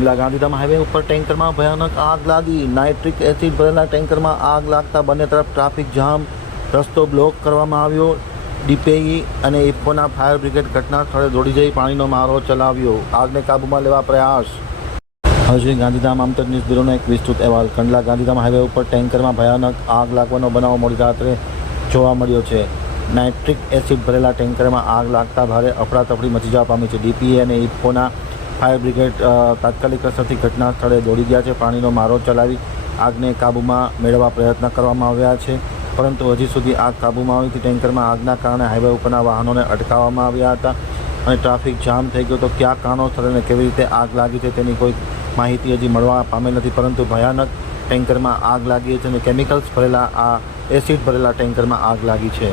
Kandla Gandhidham highway ઉપર ટેન્કરમાં ભયાનક આગ લાગી નાઇટ્રિક એસિડ ભરેલા ટેન્કરમાં આગ લાગતા બંને તરફ ટ્રાફિક જામ રસ્તો બ્લોક કરવામાં આવ્યો. ડીપેઈ અને ઇફકોના ફાયર બ્રિગેડ ઘટના સ્થળે દોડી જઈ પાણીનો મારો ચલાવ્યો. આગને કાબૂમાં લેવા પ્રયાસ. હજી ગાંધીધામ આમતર ન્યૂઝ બ્યુરોનો એક વિસ્તૃત અહેવાલ. કંડલા ગાંધીધામ હાઈવે ઉપર ટેન્કરમાં ભયાનક આગ લાગવાનો બનાવ મોડી રાત્રે જોવા મળ્યો છે. નાઇટ્રિક એસિડ ભરેલા ટેન્કરમાં આગ લાગતા ભારે અફડાતફડી મચી જવા પામી છે. ડીપીએ અને ઇફકોના ફાયર બ્રિગેડ તાત્કાલિક અસરથી ઘટના સ્થળે દોડી ગયા છે. પાણીનો મારો ચલાવી આગને કાબૂમાં મેળવવા પ્રયત્ન કરવામાં આવ્યા છે. પરંતુ હજી સુધી આગ કાબૂમાં આવી હતી ટેન્કરમાં આગના કારણે હાઈવે ઉપરના વાહનોને અટકાવવામાં આવ્યા હતા અને ટ્રાફિક જામ થઈ ગયો તો કયા કારણોસર અને કેવી રીતે આગ લાગી છે તેની કોઈ માહિતી હજી મળવા પામેલ નથી. પરંતુ ભયાનક ટેન્કરમાં આગ લાગી છે અને કેમિકલ્સ ભરેલા, આ એસિડ ભરેલા ટેન્કરમાં આગ લાગી છે.